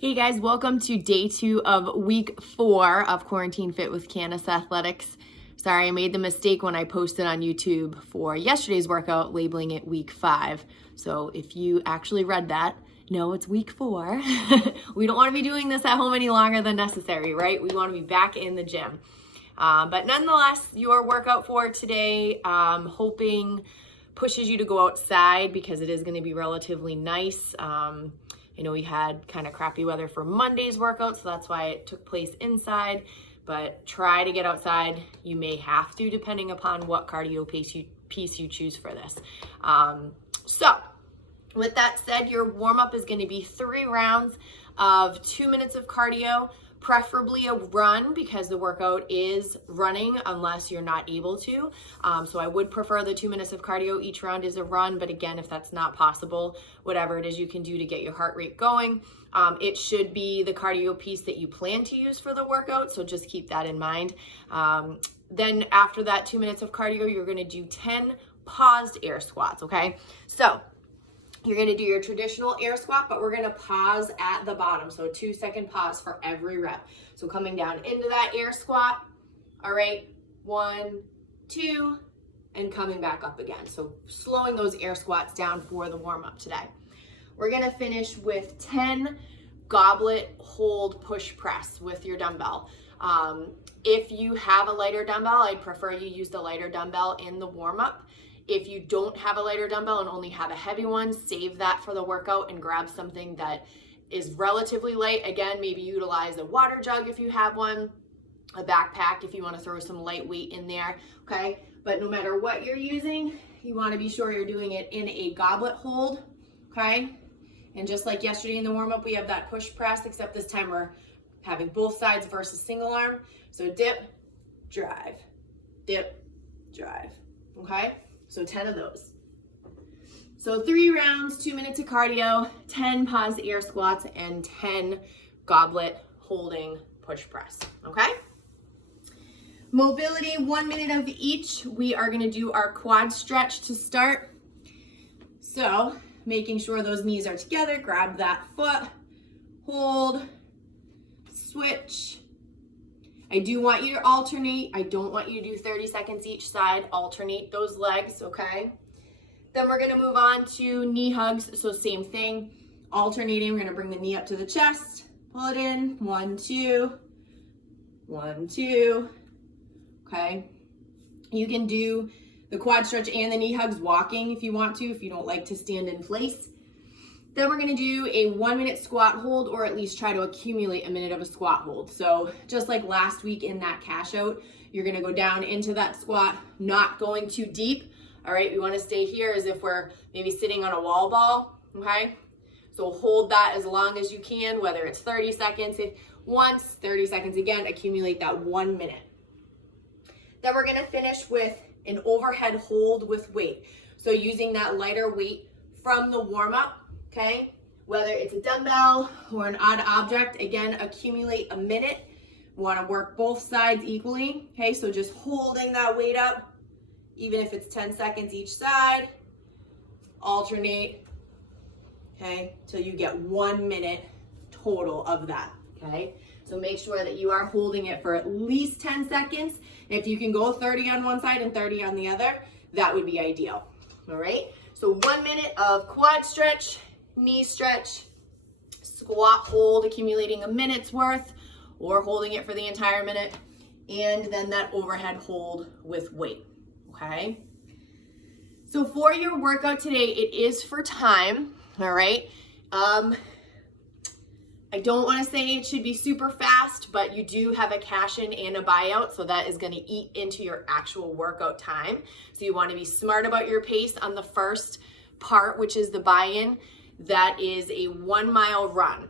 Hey guys, welcome to day 2 of week 4 of Quarantine Fit with Candace Athletics. Sorry, I made the mistake when I posted on YouTube for yesterday's workout, labeling it week 5. So if you actually read that, no, it's week 4. We don't want to be doing this at home any longer than necessary, right? We want to be back in the gym. But nonetheless, your workout for today, hoping pushes you to go outside because it is going to be relatively nice. I know we had kind of crappy weather for Monday's workout, so that's why it took place inside, but try to get outside. You may have to, depending upon what cardio piece you choose for this. So with that said, your warm-up is going to be 3 rounds of 2 minutes of cardio, preferably a run because the workout is running unless you're not able to. So I would prefer the 2 minutes of cardio. Each round is a run, but again, if that's not possible, whatever it is you can do to get your heart rate going. It should be the cardio piece that you plan to use for the workout, so just keep that in mind. Then after that 2 minutes of cardio, you're gonna do 10 paused air squats, okay? So you're gonna do your traditional air squat, but we're gonna pause at the bottom. So 2-second pause for every rep. So coming down into that air squat, all right, 1, 2, and coming back up again. So slowing those air squats down for the warm up today. We're gonna finish with 10 goblet hold push press with your dumbbell. If you have a lighter dumbbell, I'd prefer you use the lighter dumbbell in the warm up. If you don't have a lighter dumbbell and only have a heavy one, save that for the workout and grab something that is relatively light. Again, maybe utilize a water jug if you have one, a backpack if you want to throw some light weight in there, okay? But no matter what you're using, you want to be sure you're doing it in a goblet hold, okay? And just like yesterday in the warm-up, we have that push press, except this time we're having both sides versus single arm. So dip, drive, okay? So 10 of those. So 3 rounds, 2 minutes of cardio, 10 paused air squats, and 10 goblet holding push press, okay? Mobility, 1 minute of each. We are gonna do our quad stretch to start. So making sure those knees are together, grab that foot, hold, switch. I do want you to alternate. I don't want you to do 30 seconds each side. Alternate those legs, okay? Then we're gonna move on to knee hugs. So same thing, alternating. We're gonna bring the knee up to the chest, pull it in, 1, 2, 1, 2, okay? You can do the quad stretch and the knee hugs walking if you want to, if you don't like to stand in place. Then we're gonna do a 1 minute squat hold, or at least try to accumulate a minute of a squat hold. So just like last week in that cash out, you're gonna go down into that squat, not going too deep. All right, we wanna stay here as if we're maybe sitting on a wall ball, okay? So hold that as long as you can, whether it's 30 seconds once, 30 seconds again, accumulate that 1 minute. Then we're gonna finish with an overhead hold with weight. So using that lighter weight from the warm up, okay, whether it's a dumbbell or an odd object, again, accumulate a minute. Want to work both sides equally, okay? So just holding that weight up, even if it's 10 seconds each side, alternate, okay, till you get 1 minute total of that, okay? So make sure that you are holding it for at least 10 seconds. If you can go 30 on one side and 30 on the other, that would be ideal, all right? So 1 minute of quad stretch, knee stretch, squat hold, accumulating a minute's worth, or holding it for the entire minute, and then that overhead hold with weight, okay? So for your workout today, it is for time, all right? I don't wanna say it should be super fast, but you do have a cash in and a buyout, so that is gonna eat into your actual workout time. So you wanna be smart about your pace on the first part, which is the buy-in. That is a 1 mile run.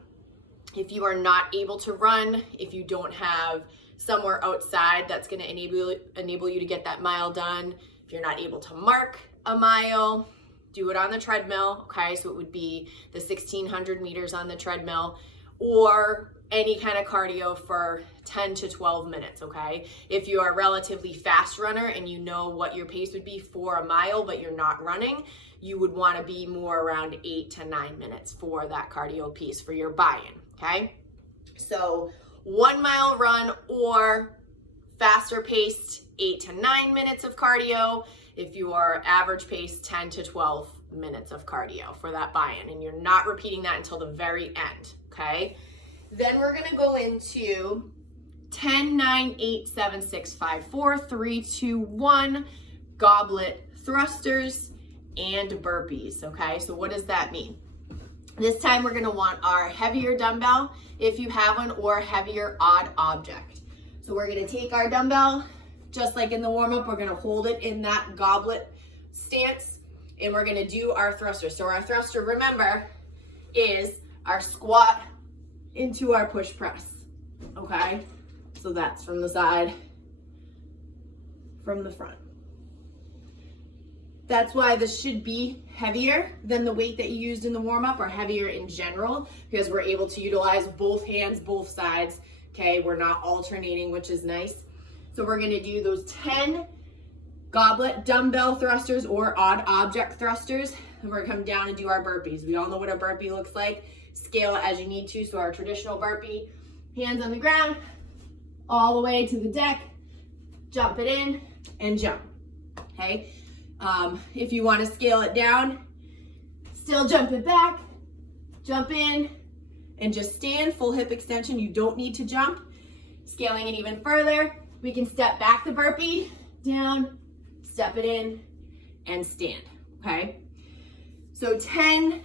If you are not able to run, if you don't have somewhere outside that's gonna enable you to get that mile done, if you're not able to mark a mile, do it on the treadmill, okay? So it would be the 1,600 meters on the treadmill, or any kind of cardio for 10 to 12 minutes, okay? If you're a relatively fast runner and you know what your pace would be for a mile, but you're not running, you would want to be more around 8 to 9 minutes for that cardio piece for your buy-in, okay? So 1 mile run or faster paced 8 to 9 minutes of cardio. If you are average pace, 10 to 12 minutes of cardio for that buy-in, and you're not repeating that until the very end, okay? Then we're gonna go into 10, 9, 8, 7, 6, 5, 4, 3, 2, 1 goblet thrusters and burpees, okay? So what does that mean? This time we're gonna want our heavier dumbbell, if you have one, or heavier odd object. So we're gonna take our dumbbell, just like in the warm-up, we're gonna hold it in that goblet stance, and we're gonna do our thruster. So our thruster, remember, is our squat into our push press, okay? So that's from the side, from the front. That's why this should be heavier than the weight that you used in the warm-up, or heavier in general, because we're able to utilize both hands, both sides, okay? We're not alternating, which is nice. So we're gonna do those 10 goblet dumbbell thrusters or odd object thrusters, and we're gonna come down and do our burpees. We all know what a burpee looks like. Scale it as you need to. So our traditional burpee, hands on the ground, all the way to the deck, jump it in and jump, okay? If you want to scale it down, still jump it back, jump in, and just stand, full hip extension. You don't need to jump. Scaling it even further, we can step back the burpee, down, step it in, and stand, okay? So 10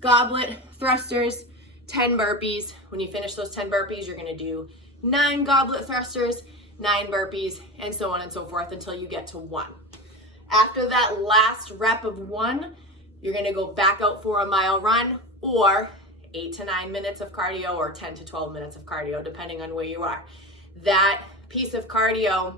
goblet thrusters, 10 burpees. When you finish those 10 burpees, you're gonna do 9 goblet thrusters, 9 burpees, and so on and so forth until you get to 1. After that last rep of 1, you're gonna go back out for a mile run, or 8 to 9 minutes of cardio, or 10 to 12 minutes of cardio, depending on where you are. That piece of cardio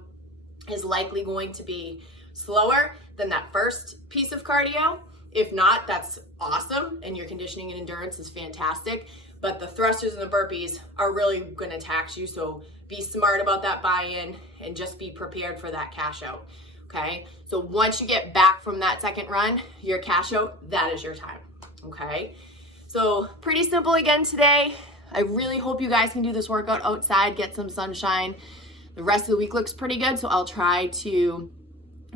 is likely going to be slower than that first piece of cardio. If not, that's awesome, and your conditioning and endurance is fantastic, but the thrusters and the burpees are really gonna tax you, so be smart about that buy-in and just be prepared for that cash out, okay? So once you get back from that second run, your cash out, that is your time, okay? So pretty simple again today. I really hope you guys can do this workout outside, get some sunshine. The rest of the week looks pretty good, so I'll try to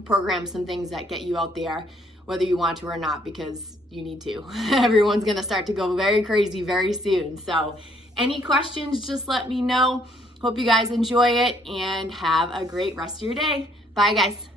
program some things that get you out there, whether you want to or not, because you need to. Everyone's gonna start to go very crazy very soon. So any questions, just let me know. Hope you guys enjoy it and have a great rest of your day. Bye guys.